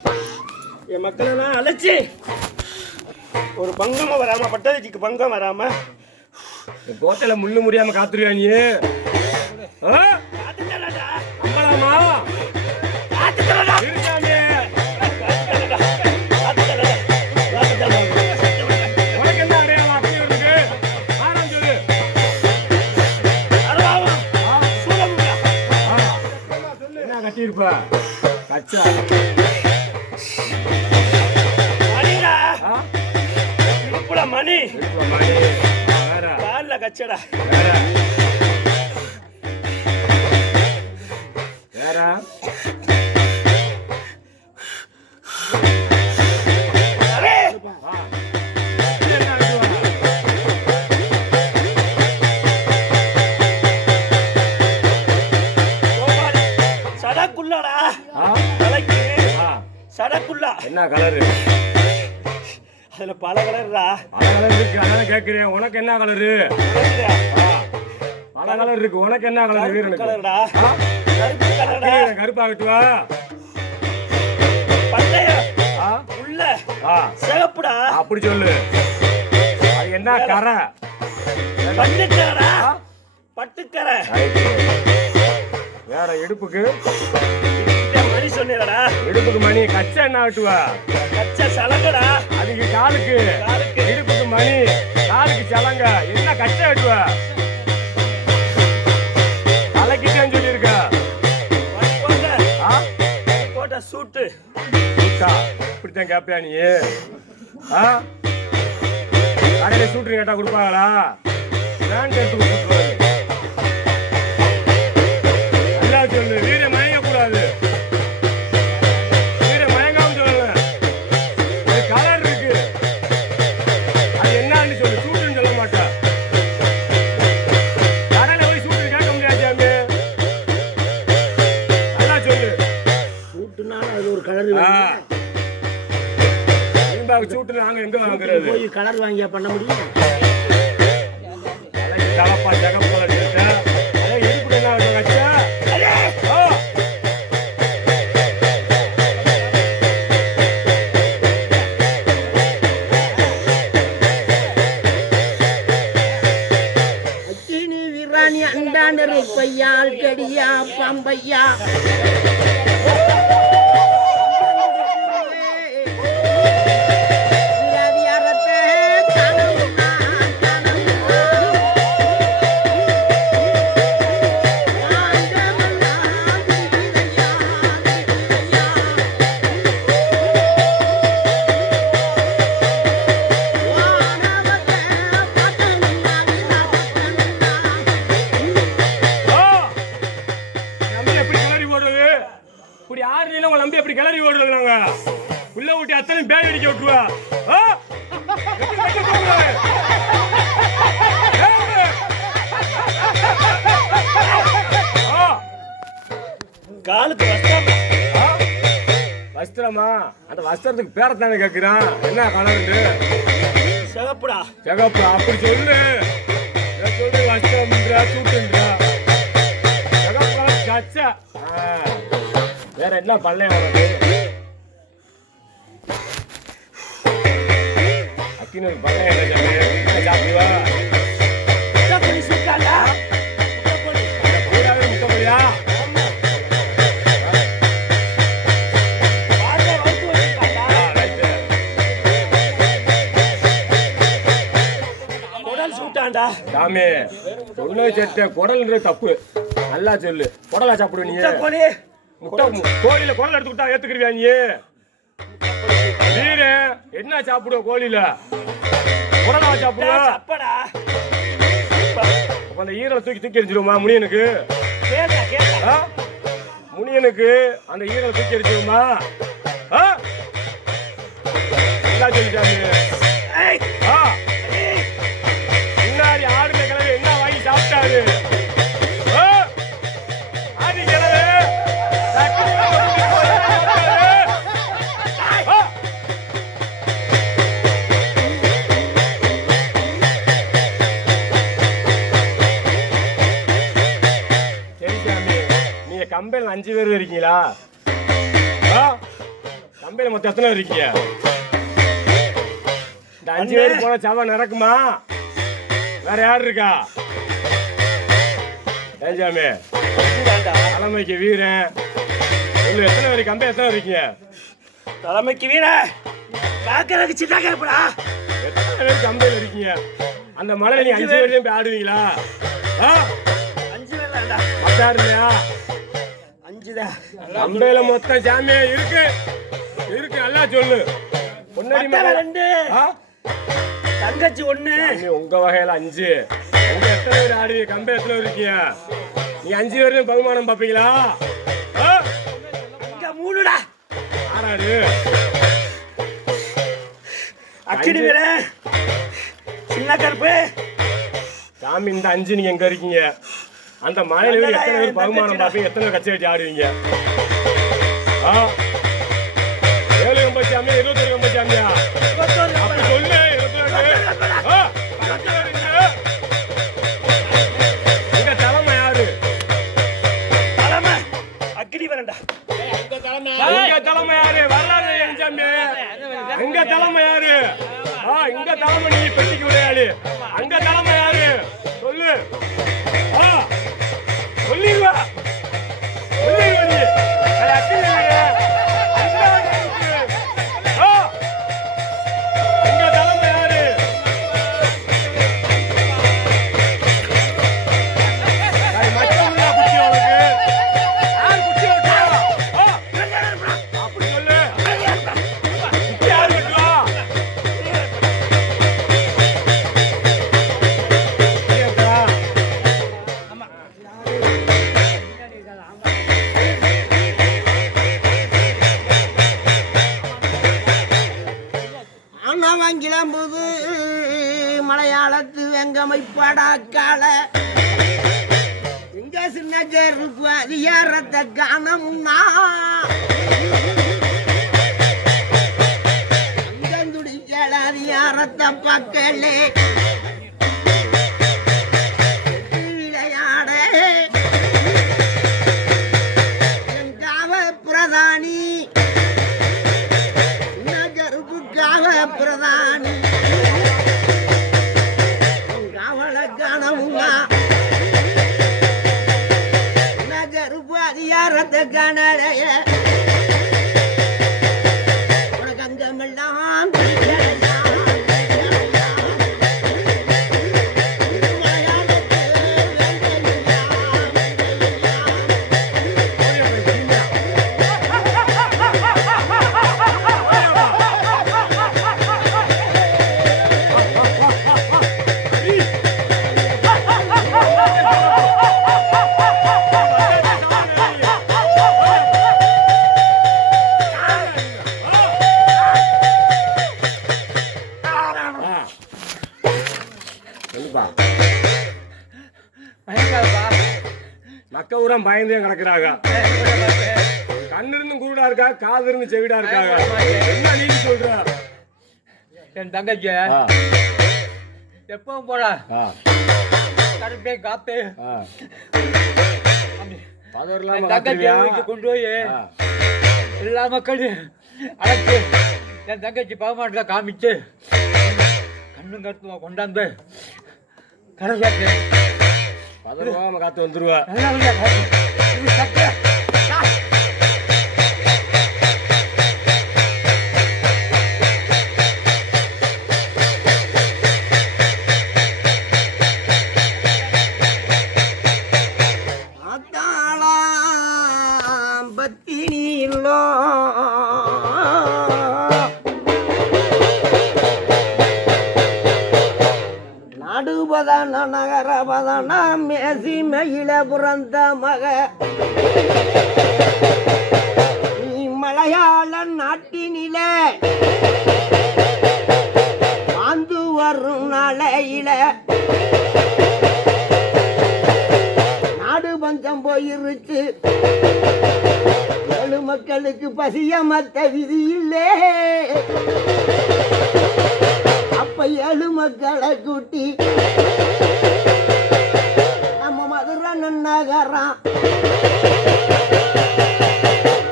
என் மக்களெல்லாம் அழைச்சி ஒரு பங்கமாக வராமல் பட்டதிக்கு பங்கம் வராமல் கோட்டையில் முள்ளு முடியாமல் காத்துருவியா நீ? அம்பலாமா இருக்காமே உனக்கு என்ன அடையாளம் அப்படி இருக்கு? ஆறாம் சொல்லு. என்ன கட்டியிருப்ப? கச்சா மணி வேற கால்ல கச்சடா வேற சடக்குள்ளடா தலைக்கு சடக்குள்ளா என்ன கலரு? அதுல பல கலர்டா. பல கலர் இருக்கு, அதான் கேட்கிறேன். உனக்கு என்ன கலரு? பல கலர் இருக்கு, உனக்கு என்ன கலர்? வீரனுக்கு கலர்டா, கருப்பு கலர்டா. கருப்பாகட்டுவா? பட்டைய உள்ள சிவப்புடா. அப்படி சொல்லு. அது என்ன கரை? பட்டுக்கரடா, பட்டுக்கரை. வேற இடுப்புக்கு மணி சொன்னீரடா. இடுப்புக்கு மணி. கச்சை என்ன ஆட்டுவா? கச்சை சலங்கடா. அதுக்கு காலுக்கு இடுப்புக்கு மணி, காலுக்கு சலங்க. என்ன கச்சை ஆட்டுவா? தலைக்கிட்டேன்னு சொல்லியிருக்க. போட்ட சூட்டு இப்படித்தான் கேட்பியா நீ? கடையில சூட்டு கேட்டா கொடுப்பாங்களா? பேண்ட் எடுத்து கொடுத்துருவாரு. நல்லா சொல்லு. வீர மயங்க கூடாது. வீர மயங்காம சொல்லுங்க. கலர் இருக்கு, அது என்னன்னு சொல்லு. சூட்டுன்னு சொல்ல மாட்டேன். கடையில போய் சூட்டு கேட்க முடியாது. நல்லா சொல்லு. சூட்டுனா அது ஒரு கலர். சூட்டு நாங்க எங்க வாங்குறது? போய் கலர் வாங்கியா பண்ண முடியும்? தலப்பா ஜகப்பா இடுப்பு என்ன வச்சா? அக்கினி வீராணி அண்டாண்டரை பையால் கடியா பம்பையா நம்பி எப்படி கிளறி ஓடுறது? நாங்க உள்ள ஊட்டி அத்தனை பேய் அடிக்க விட்டுருவா. காலுக்கு வஸ்திரமா? அந்த வஸ்திரத்துக்கு பேரத்தானே கேட்கிறான். என்ன கலரு? சிவப்புடா. சிவப்பு. அப்படி சொல்லு. சொல்லு. வஸ்திரம்ன்றா, சூட்டுன்றா. சிவப்பு கலர் கச்சா. வேற என்ன பண்ணல உனக்கு? அக்கினு பண்ண என்ன சாப்பிடுவா? முட்டப்பொடியா? சாமி சொன்ன சேர்த்த குடல்ன்றது தப்பு. நல்லா சொல்லு. குடலா சாப்பிடுவ நீ? முட்டை கோழியில குடல் எடுத்து விட்டா ஏத்துக்கிறியா நீ? வீர என்ன சாப்பிடுவ? கோழியில குடலா சாப்பிடுவா? அந்த ஈரலை தூக்கி தூக்கி எரிஞ்சிருமா முனியனுக்கு? முனியனுக்கு அந்த ஈரலை தூக்கி எரிஞ்சிருமா? நல்லா சொல்லிட்டாங்க. முன்னாடி ஆடுன கிழமை என்ன வாங்கி சாப்பிட்டாரு? ஆடி கிழமை கம்பெனியில் 5 பேர் இருக்கீங்களா? கம்பெனில மொத்தம் எத்தனை இருக்கீங்க? இந்த 5 பேர் போனா சவா நடக்குமா? வேற யார் இருக்கா? ஏஞ்சாமி தலைமைக்கு வீரன் சொல்லு, எத்தனை பேர் கம்பெனி எத்தனை இருக்கீங்க? தலைமைக்கு வீரன் பாக்கிறதுக்கு சின்ன கேப்படா. எத்தனை பேர் கம்பெனில இருக்கீங்க? அந்த மலையில நீங்க 5 பேர் போய் ஆடுவீங்களா? 5 பேர் தான்டா. மத்தார் இல்லையா? 5 தான். கம்பெனில மொத்தம் சாமி இருக்கு நல்லா சொல்லு. பொன்னடி 2 தங்கச்சி 1. உங்க வகையில 5. உங்க எத்தனை பேர் ஆடுவீங்க? கம்பெனி எத்தனை பேர் இருக்கீங்க? நீ 5 பேரும் பகுமானம் பாப்பீங்களா? இங்க 3டா. ஆறாடு அக்கினி வீரன் சின்ன கருப்பு சாமி. இந்த 5 நீங்க எங்க இருக்கீங்க? அந்த மலையில எத்தனை பேர் பகுமானம் பாப்பீங்க? எத்தனை கட்சி கட்டி ஆடுவீங்க? 7 கம்பச்சி சாமியா 21 கம்பச்சி சாமியா? அப்படி சொல்லு. 22. எங்க தலைமை யாரு? தலைமை அக்கினி வீரன்டா. எங்க தலைமை யாரு? வரலாறு சாமி. எங்க தலைமை யாரு? இங்க தலைமை நீ பெட்டிக்கு விளையாடு. அங்க தலைமை யாரு? சொல்லு. சொல்லிடுவா நீ. எங்க தலைமை யாரு? மற்றவங்களா குச்சி உனக்கு? யார் குச்சி வெட்டுவா? அப்படி சொல்லு. குச்சி யார் வெட்டுவா? கிளம்புது மலையாளத்து வெங்கமை படாக்கால இங்க சின்ன செருப்பு அதிகாரத்தை காணமுன்னா அங்கந்துடிக்கல அதிகாரத்தை பக்கலே விளையாட காவ பிரதானி பிரதானி காவல கணமுன்னா நகருப்பு அதிகாரத்தை கணடைய உனக்கு அங்கமெல்லாம் மக்கவுரம் பயந்தே கிடக்குறாங்க. கண்ணு இருந்தும் குருடா இருக்கா, காது இருந்து செவிடா இருக்காங்க. என்ன நீ சொல்ற? என் தங்கச்சி எப்பவும் போல கருப்பே காத்து தங்கச்சி கொண்டு போய் எல்லா மக்களையும் அழைச்சு என் தங்கச்சி பகமானத்தை காமிச்சு கண்ணும் கருத்துமா கொண்டாந்து கரசாத்து பதறுவாம காத்து வந்துருவா. நடுபதான நகரபதான மேசி மயில புறந்த மக நீ மலையாள நாட்டினில வாழ்ந்து வரும் நாளையில நாடு பஞ்சம் போயிருச்சு, ஏழு மக்களுக்கு பசியமத்த விதி இல்லே. அப்ப ஏழு மக்களை கூட்டி நம்ம மதுரை நகரம்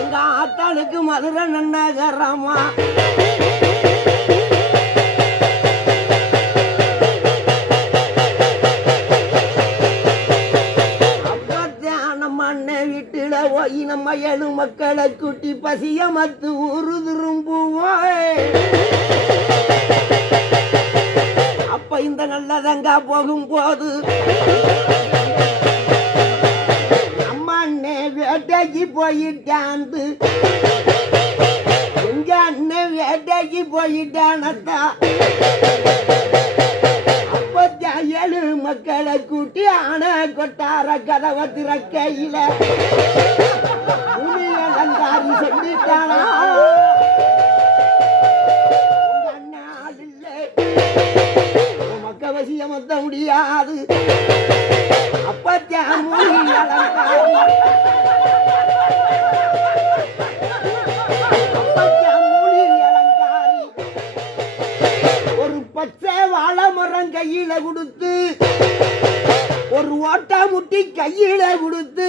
எங்க ஆத்தாளுக்கு மதுரை நன்னகரமா போய் நம்ம ஏழு மக்களை குட்டி பசிய மத்து ஊரு திரும்புவோம். அப்ப இந்த நல்லதங்கா போகும்போது நம்ம அண்ணன் வேட்டைக்கு போயிட்டாந்து எங்க அண்ணன் வேட்டைக்கு போயிட்டானத்தா. ஏழு மக்களை கூட்டி ஆன கொட்டார கதவை திறக்கையில முனியலங்காரி சொல்லிட்டானா அண்ணாள் இல்லை மக்க வசிய மத்த முடியாது. அப்பத்தியா முனியலங்காரி பச்சை வாழை மரம் கையில கொடுத்து ஒரு ஓட்டா முட்டி கையில கொடுத்து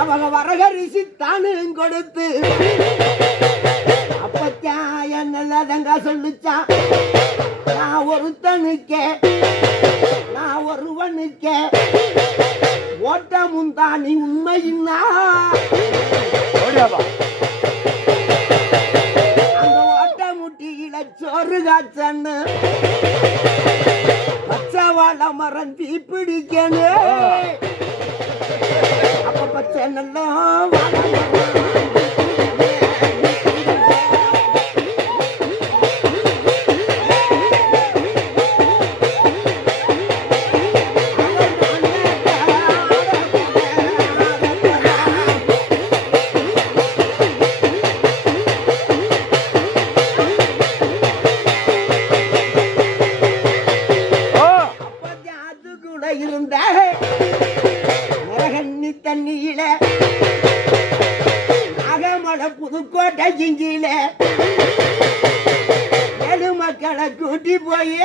அவங்க வரகரிசி தானும் கொடுத்து அப்பச்சா என்னதங்க சொல்லுச்சா நான் ஒருவனுக்கே ஓட்ட முந்தானி உண்மையின்னா சோறு காச்சன்னு பச்சை வாழை மரம் தீப்பிடிக்கணும். அப்ப பச்சை நல்லா இருந்த மரகண்ணி தண்ணியில நாகமலை புதுக்கோட்டை கிங்கில ஏழு மக்களை கூட்டி போய்